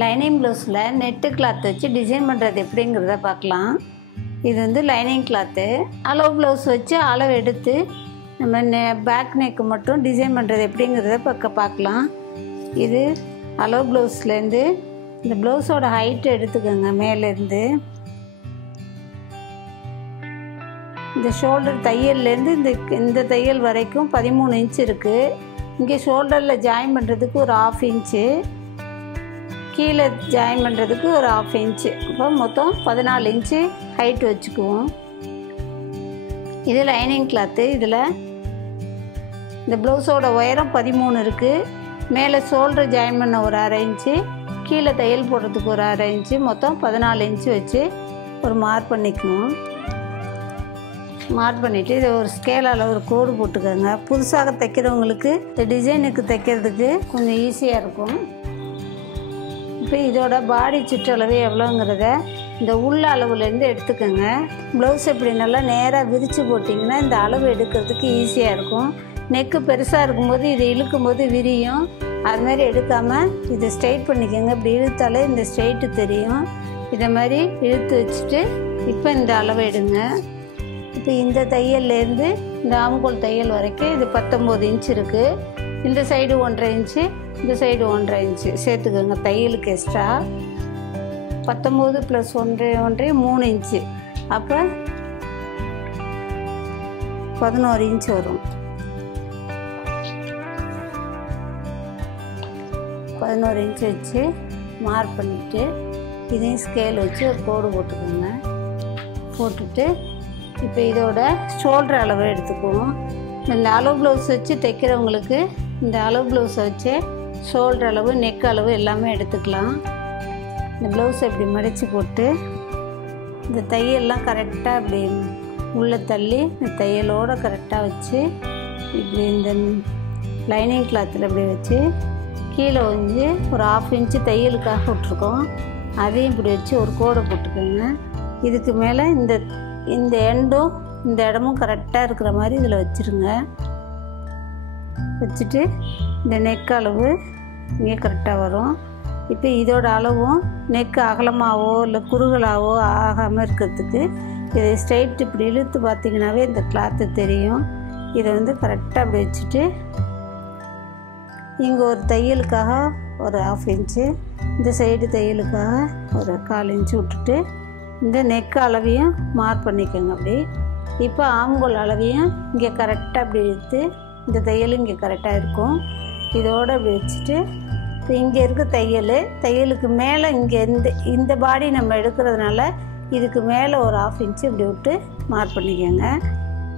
Lining ப்ளவுஸில் net cloth வச்சு design பண்ணுறது எப்படிங்கிறத பார்க்கலாம். இது வந்து லைனிங் கிளாத்து. அளவு ப்ளவுஸ் வச்சு அளவு எடுத்து நம்ம பேக் நெக்கு மட்டும் டிசைன் பண்ணுறது எப்படிங்கிறத பார்க்கலாம். இது அளவு ப்ளவுஸ்லேருந்து இந்த ப்ளவுஸோட ஹைட்டு எடுத்துக்கோங்க. மேலேருந்து இந்த ஷோல்டர் தையல்லேருந்து இந்த தையல் வரைக்கும் 13 இன்ச் இருக்குது. இங்கே ஷோல்டரில் ஜாயின் பண்ணுறதுக்கு ஒரு 1/2 இன்ச்சு, கீழே ஜாயின் பண்ணுறதுக்கு ஒரு 1/2 இன்ச்சு, இப்போ மொத்தம் 14 இன்ச்சு ஹைட் வச்சுக்குவோம். இது லைனிங் கிளாத்து. இதில் இந்த ப்ளவுஸோட உயரம் 13 இருக்குது. மேலே ஷோல்டர் ஜாயின் பண்ண ஒரு 1/2 இன்ச்சு, கீழே தையல் போடுறதுக்கு ஒரு 1/2 இன்ச்சு, மொத்தம் 14 இன்ச்சு வச்சு ஒரு மார்க் பண்ணிக்குவோம். மார்க் பண்ணிவிட்டு இதை ஒரு ஸ்கேலால் ஒரு கோடு போட்டுக்கோங்க. புதுசாக தைக்கிறவங்களுக்கு இந்த டிசைனுக்கு தைக்கிறதுக்கு கொஞ்சம் ஈஸியாக இருக்கும். இப்போ இதோட பாடி சுற்றளவு எவ்வளோங்கிறத இந்த உள்ள அளவுலேருந்து எடுத்துக்கோங்க. ப்ளவுஸ் இப்படி நல்லா நேராக விரித்து போட்டிங்கன்னா இந்த அளவு எடுக்கிறதுக்கு ஈஸியாக இருக்கும். நெக்கு பெருசாக இருக்கும்போது இதை இழுக்கும்போது விரியும். அதுமாதிரி எடுக்காமல் இதை ஸ்ட்ரைட் பண்ணிக்கோங்க. இப்படி இழுத்தாலே இந்த ஸ்ட்ரைட்டு தெரியும். இதை மாதிரி இழுத்து வச்சுட்டு இப்போ இந்த அளவு எடுங்க. இப்போ இந்த தையல்லேருந்து இந்த ஆம்கோல் தையல் வரைக்கும் இது 19 இன்ச் இருக்குது. இந்த சைடு 1.5 இன்ச்சு, இந்த சைடு 1.5 இன்ச்சு சேர்த்துக்கோங்க தையலுக்கு எக்ஸ்ட்ரா. 19 + 1.5 3 இன்ச்சு, அப்போ 11 இன்ச் வரும். 11 இன்ச் வச்சு மார்க் பண்ணிவிட்டு இதையும் ஸ்கேல் வச்சு ஒரு கோடு போட்டுக்கோங்க. போட்டுட்டு இப்போ இதோட ஷோல்டர் அளவு எடுத்துக்குவோம். இந்த அளவு ப்ளவுஸ் வச்சு தைக்கிறவங்களுக்கு இந்த அளவு ப்ளவுஸை வச்சு ஷோல்டர் அளவு, நெக் அளவு எல்லாமே எடுத்துக்கலாம். இந்த ப்ளவுஸை இப்படி மடித்து போட்டு இந்த தையெல்லாம் கரெக்டாக இப்படி உள்ளே தள்ளி இந்த தையலோடு கரெக்டாக வச்சு இப்படி இந்த லைனிங் கிளாத்தில் இப்படி வச்சு கீழே வந்து ஒரு 1/2 இன்ச்சு தையலுக்காக விட்ருக்கோம். அதையும் இப்படி வச்சு ஒரு கோடை போட்டுக்கோங்க. இதுக்கு மேலே இந்த எண்டும் இந்த இடமும் கரெக்டாக இருக்கிற மாதிரி இதில் வச்சுருங்க. வச்சுட்டு இந்த நெக் அளவு இங்கே கரெக்டாக வரும். இப்போ இதோட அளவும் நெக்கு அகலமாகவோ இல்லை குறுகலாவோ ஆகாமல் இருக்கிறதுக்கு இதை ஸ்ட்ரைட் இப்படி இழுத்து பார்த்திங்கனாவே இந்த கிளாத்து தெரியும். இதை வந்து கரெக்டாக அப்படி வச்சுட்டு இங்கே ஒரு தையலுக்காக ஒரு 1/2 இன்ச்சு, இந்த சைடு தையலுக்காக ஒரு 1/4 இன்ச்சு விட்டுட்டு இந்த நெக் அளவையும் மார்க் பண்ணிக்கோங்க. அப்படி இப்போ ஆம்கோல் அளவையும் இங்கே கரெக்டாக அப்படி இழுத்து இந்த தையலும் இங்கே கரெக்டாக இருக்கும். இதோடு அப்படி வச்சுட்டு இப்போ இங்கே இருக்க தையலுக்கு மேலே இங்கே இந்த பாடி நம்ம எடுக்கிறதுனால இதுக்கு மேலே ஒரு 1/2 இன்ச்சு இப்படி விட்டு மார்க் பண்ணிக்கோங்க.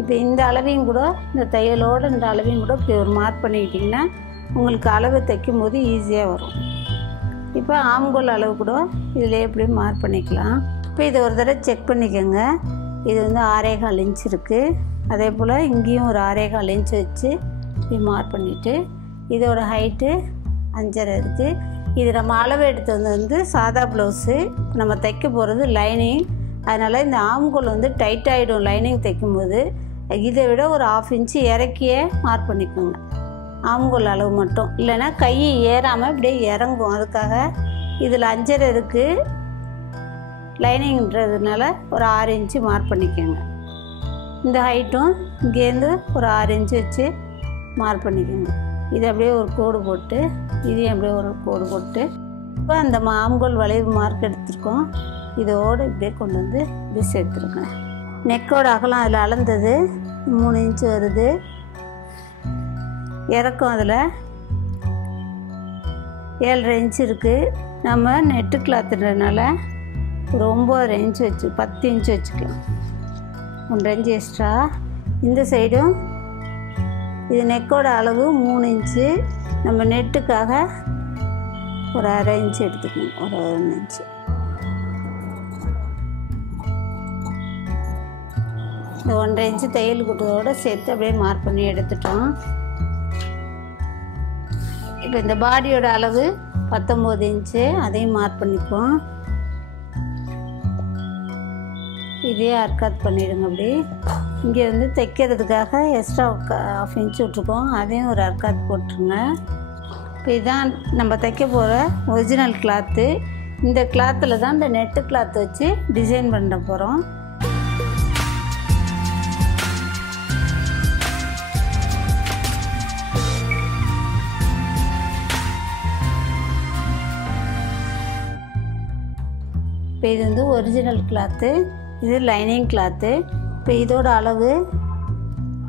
இப்போ இந்த அளவையும் கூட இந்த தையலோடு இந்த அளவையும் கூட இப்படி ஒரு மார்க் பண்ணிக்கிட்டிங்கன்னா உங்களுக்கு அளவு தைக்கும் போது ஈஸியாக வரும். இப்போ ஆம்கோல் அளவு கூட இதில் எப்படி மார்க் பண்ணிக்கலாம். இப்போ இதை ஒரு தடவை செக் பண்ணிக்கோங்க. இது வந்து 6.25 இன்ச் இருக்குது. அதே போல் இங்கேயும் ஒரு 6.25 இன்ச் வச்சு இப்படி மார்க் பண்ணிவிட்டு இதோட ஹைட்டு 5.5 இருக்குது. இது நம்ம அளவு எடுத்தது வந்து சாதா ப்ளவுஸு, நம்ம தைக்க போகிறது லைனிங். அதனால் இந்த ஆம்கோல் வந்து டைட் ஆகிடும் லைனிங் தைக்கும்போது. இதை விட ஒரு 1/2 இன்ச்சு இறக்கியே மார்க் பண்ணிக்கோங்க ஆம்கோல் அளவு மட்டும். இல்லைன்னா கை ஏறாமல் இப்படியே இறங்கும். அதுக்காக இதில் 5.5 இருக்குது, லைனிங்ன்றதுனால ஒரு 6 இன்ச்சு மார்க் பண்ணிக்கோங்க. இந்த ஹைட்டும் இங்கேருந்து ஒரு 6 இன்ச்சு வச்சு மார்க் பண்ணிக்கோங்க. இது அப்படியே ஒரு கோடு போட்டு இதையும் அப்படியே ஒரு கோடு போட்டு இப்போ அந்த ஆம்கோல் வளைவு மார்க் எடுத்துருக்கோம். இதோடு இப்படியே கொண்டு வந்து இப்படி சேர்த்துருங்க. நெக்கோட அகலம் அதில் அளந்தது 3 இன்ச்சு வருது. இறக்கம் அதில் 7.5 இன்ச்சு இருக்குது. நம்ம நெட்டு கிளாத்துன்றதுனால ஒரு 9.5 இன்ச்சு வச்சு 10 இன்ச்சு வச்சுக்கலாம். 1.5 இன்ச்சு எக்ஸ்ட்ரா. இந்த சைடும் இது நெக்கோட அளவு 3 இன்ச்சு. நம்ம நெட்டுக்காக ஒரு 1/2 இன்ச்சு எடுத்துக்கணும். ஒரு 1 இன்ச்சு. இந்த 1.5 இன்ச்சு தையல் கூட்டத்தோடு சேர்த்து அப்படியே மார்க் பண்ணி எடுத்துட்டோம். இப்போ இந்த பாடியோட அளவு 19 இன்ச்சு, அதையும் மார்க் பண்ணிக்குவோம். இதே அர்க்காத் பண்ணிவிடுங்க. அப்படி இங்கே வந்து தைக்கிறதுக்காக எக்ஸ்ட்ரா 1/2 இன்ச்சு விட்ருக்கோம். அதையும் ஒரு அர்க்காத் போட்டுருங்க. இப்போ இதான் நம்ம தைக்க போகிற ஒரிஜினல் கிளாத்து. இந்த கிளாத்தில் தான் இந்த நெட்டு கிளாத் வச்சு டிசைன் பண்ண போகிறோம். இப்போ இது வந்து ஒரிஜினல் கிளாத்து, இது லைனிங் கிளாத்து. இப்போ இதோட அளவு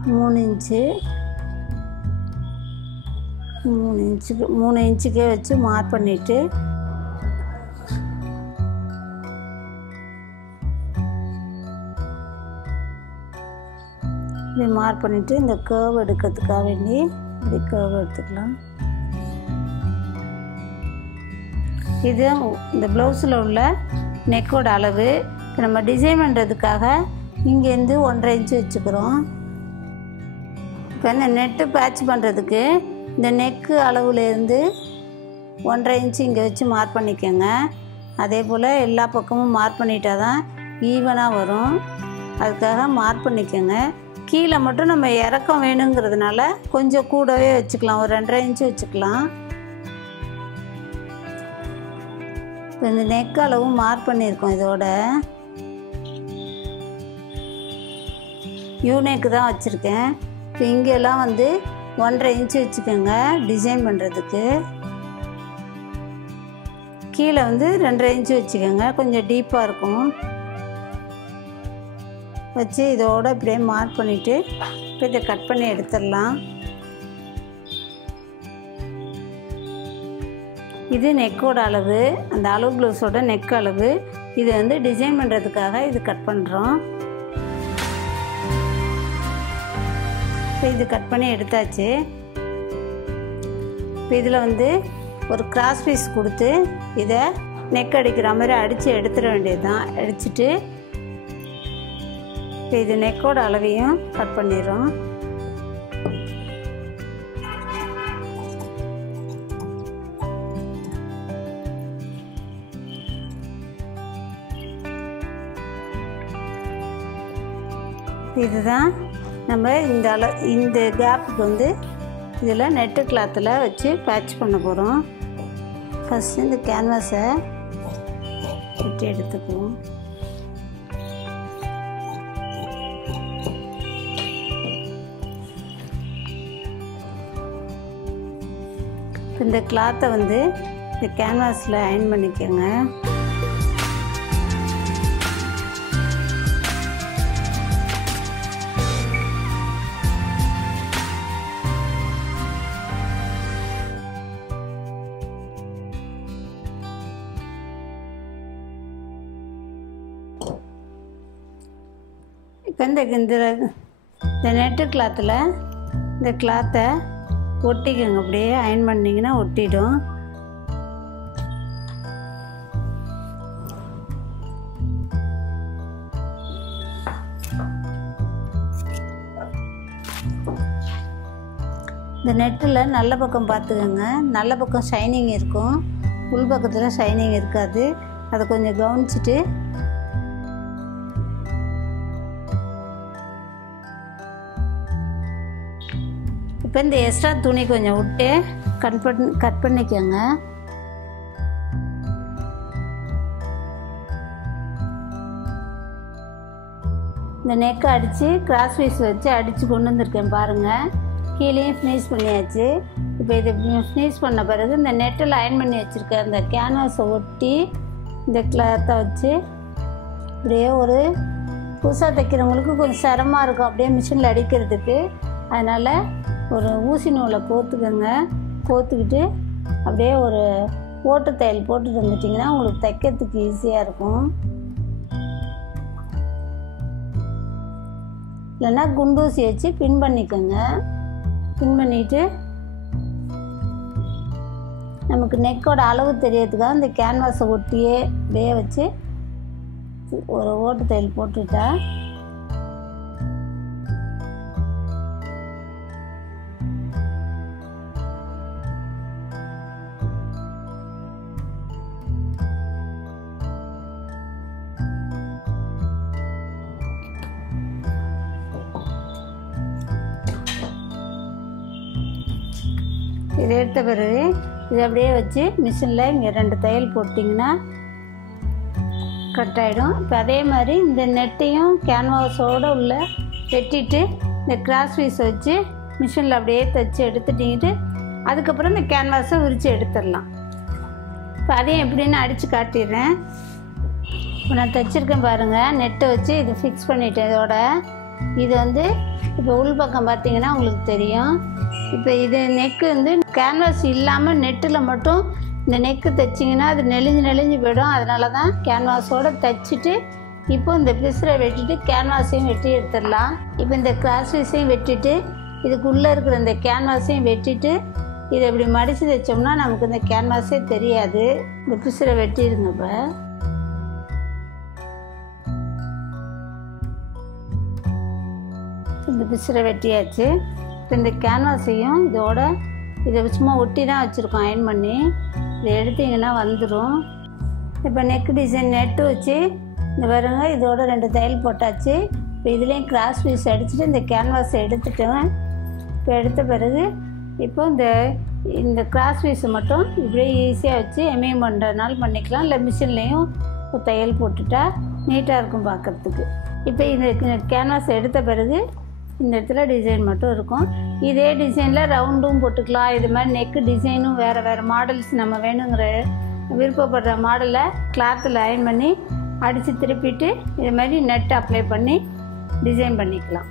3 இன்ச்சு, 3 இன்ச்சுக்கே வச்சு மார்க் பண்ணிவிட்டு இப்படி மார்க் பண்ணிவிட்டு இந்த கர்வ் எடுக்கிறதுக்காக வேண்டி இப்படி கர்வ் எடுத்துக்கலாம். இது இந்த ப்ளவுஸில் உள்ள நெக்கோட அளவு. இப்போ நம்ம டிசைன் பண்ணுறதுக்காக இங்கேருந்து 1.5 இன்ச்சு வச்சுக்கிறோம். இப்போ இந்த நெட்டு பேட்ச் பண்ணுறதுக்கு இந்த நெக்கு அளவுலேருந்து 1.5 இன்ச்சு இங்கே வச்சு மார்க் பண்ணிக்கோங்க. அதே போல் எல்லா பக்கமும் மார்க் பண்ணிட்டா தான் ஈவனாக வரும். அதுக்காக மார்க் பண்ணிக்கோங்க. கீழே மட்டும் நம்ம இறக்கம் வேணுங்கிறதுனால கொஞ்சம் கூடவே வச்சுக்கலாம், ஒரு 2.5 இன்ச்சு வச்சுக்கலாம். இப்போ இந்த நெக் அளவும் மார்க் பண்ணியிருக்கோம். இதோட யூ நெக்கு தான் வச்சுருக்கேன். இப்போ இங்கெல்லாம் வந்து 1.5 இன்ச்சு வச்சுக்கோங்க டிசைன் பண்ணுறதுக்கு. கீழே வந்து 2.5 இன்ச்சு வச்சுக்கோங்க, கொஞ்சம் டீப்பாக இருக்கும். வச்சு இதோட இப்படியே மார்க் பண்ணிவிட்டு இப்போ இதை கட் பண்ணி எடுத்துடலாம். இது நெக்கோட அளவு, அந்த அளவு ப்ளவுஸோட நெக் அளவு. இது வந்து டிசைன் பண்ணுறதுக்காக இது கட் பண்ணுறோம். இப்போ இது கட் பண்ணி எடுத்தாச்சு. இப்போ இதில் வந்து ஒரு கிராஸ் பீஸ் கொடுத்து இதை நெக் அடிக்கிற மாதிரி அடித்து எடுத்துட வேண்டியது தான். அடிச்சுட்டு இப்போ இது நெக்கோட அளவையும் கட் பண்ணிடுறோம். இதுதான் நம்ம இந்த கேப்புக்கு வந்து இதில் நெட்டு கிளாத்தில் வச்சு பேட்ச் பண்ண போகிறோம். ஃபஸ்ட்டு இந்த கேன்வாஸை வெட்டி எடுத்துக்குவோம். இந்த கிளாத்தை வந்து இந்த கேன்வாஸில் அயர்ன் பண்ணிக்கோங்க. இப்போ இந்த நெட்டு கிளாத்தில் இந்த கிளாத்தை ஒட்டிக்கோங்க. அப்படியே அயர்ன் பண்ணிங்கன்னா ஒட்டிடும். இந்த நெட்டில் நல்ல பக்கம் பார்த்துக்கோங்க, நல்ல பக்கம் ஷைனிங் இருக்கும், உள் பக்கத்தில் ஷைனிங் இருக்காது. அதை கொஞ்சம் கவனிச்சிட்டு இப்போ இந்த எக்ஸ்ட்ரா துணி கொஞ்சம் விட்டு கட் பண்ணிக்கோங்க. இந்த நெக்கை அடித்து கிராஸ் பீஸ் வச்சு அடித்து கொண்டு வந்திருக்கேன் பாருங்கள். கீழேயும் ஃபினிஷ் பண்ணியாச்சு. இப்போ இது ஃபினிஷ் பண்ண பிறகு இந்த நெட்டில் அயர்ன் பண்ணி வச்சுருக்க அந்த கேன்வாஸை ஒட்டி இந்த கிளாத்தை வச்சு அப்படியே ஒரு புதுசாக தைக்கிறவங்களுக்கு கொஞ்சம் சிரமமாக இருக்கும் அப்படியே மிஷினில் அடிக்கிறதுக்கு. அதனால் ஒரு ஊசி நூலை கோத்துக்கோங்க. கோத்துக்கிட்டு அப்படியே ஒரு ஓட்டு தையல் போட்டுட்டு வந்துட்டிங்கன்னா உங்களுக்கு தைக்கிறதுக்கு ஈஸியாக இருக்கும். இல்லைன்னா குண்டூசி வச்சு பின் பண்ணிக்கோங்க. பின் பண்ணிவிட்டு நமக்கு நெக்கோட அளவு தெரியறதுக்காக இந்த கேன்வாஸை ஒட்டியே அப்படியே வச்சு ஒரு ஓட்டு தையல் போட்டுட்டா இதை எடுத்த பிறகு இதை அப்படியே வச்சு மிஷினில் இங்கே 2 தையல் போட்டிங்கன்னா கட் ஆகிடும். இப்போ அதே மாதிரி இந்த நெட்டையும் கேன்வாஸோடு உள்ள வெட்டிட்டு இந்த கிராஸ் பீஸை வச்சு மிஷினில் அப்படியே தைச்சி எடுத்துட்டிங்கிட்டு அதுக்கப்புறம் இந்த கேன்வாஸை விரித்து எடுத்துடலாம். இப்போ அதையும் எப்படின்னு அடித்து காட்டிடுறேன். இப்போ நான் தைச்சிருக்கேன் பாருங்கள். நெட்டை வச்சு இது ஃபிக்ஸ் பண்ணிவிட்டேன். இதோட இது வந்து இப்போ உள் பக்கம் பார்த்தீங்கன்னா உங்களுக்கு தெரியும். இப்போ இது நெக்கு வந்து கேன்வாஸ் இல்லாமல் நெட்டில் மட்டும் இந்த நெக்கு தைச்சிங்கன்னா அது நெளிஞ்சு போயிடும். அதனால தான் கேன்வாஸோடு தைச்சிட்டு இப்போ இந்த பிசுரை வெட்டிட்டு கேன்வாஸையும் வெட்டி எடுத்துடலாம். இப்போ இந்த கிராஸ் பீஸையும் வெட்டிட்டு இதுக்குள்ளே இருக்கிற இந்த கேன்வாஸையும் வெட்டிட்டு இதை இப்படி மடித்து தைச்சோம்னா நமக்கு இந்த கேன்வாஸே தெரியாது. இந்த பிசுரை வெட்டிடுங்க. இப்போ இந்த பிசுரை வெட்டியாச்சு. இப்போ இந்த கேன்வாஸையும் இதோட இதை சும்மா ஒட்டி தான் வச்சுருக்கோம் அயன் பண்ணி. இதை எடுத்திங்கன்னா வந்துடும். இப்போ நெக் டிசைன் நெட்டு வச்சு இந்த பாருங்க இதோட 2 தையல் போட்டாச்சு. இப்போ இதுலேயும் கிராஸ் பீஸ் அடிச்சுட்டு இந்த கேன்வாஸை எடுத்துட்டேன். இப்போ எடுத்த பிறகு இப்போ இந்த கிராஸ் பீஸை மட்டும் இப்படியே ஈஸியாக வச்சு எம்ஐஎம் பண்ணுறதுனால பண்ணிக்கலாம். இல்லை மிஷின்லேயும் தையல் போட்டுட்டா நீட்டாக இருக்கும் பார்க்குறதுக்கு. இப்போ இந்த கேன்வாஸை எடுத்த பிறகு இந்த இடத்துல டிசைன் மட்டும் இருக்கும். இதே டிசைனில் ரவுண்டும் போட்டுக்கலாம். இது மாதிரி நெக்கு டிசைனும் வேறு மாடல்ஸ் நம்ம வேணுங்கிற விருப்பப்படுற மாடலை கிளாத்தில் அயன் பண்ணி அடித்து திருப்பிட்டு இது மாதிரி நெட் அப்ளை பண்ணி டிசைன் பண்ணிக்கலாம்.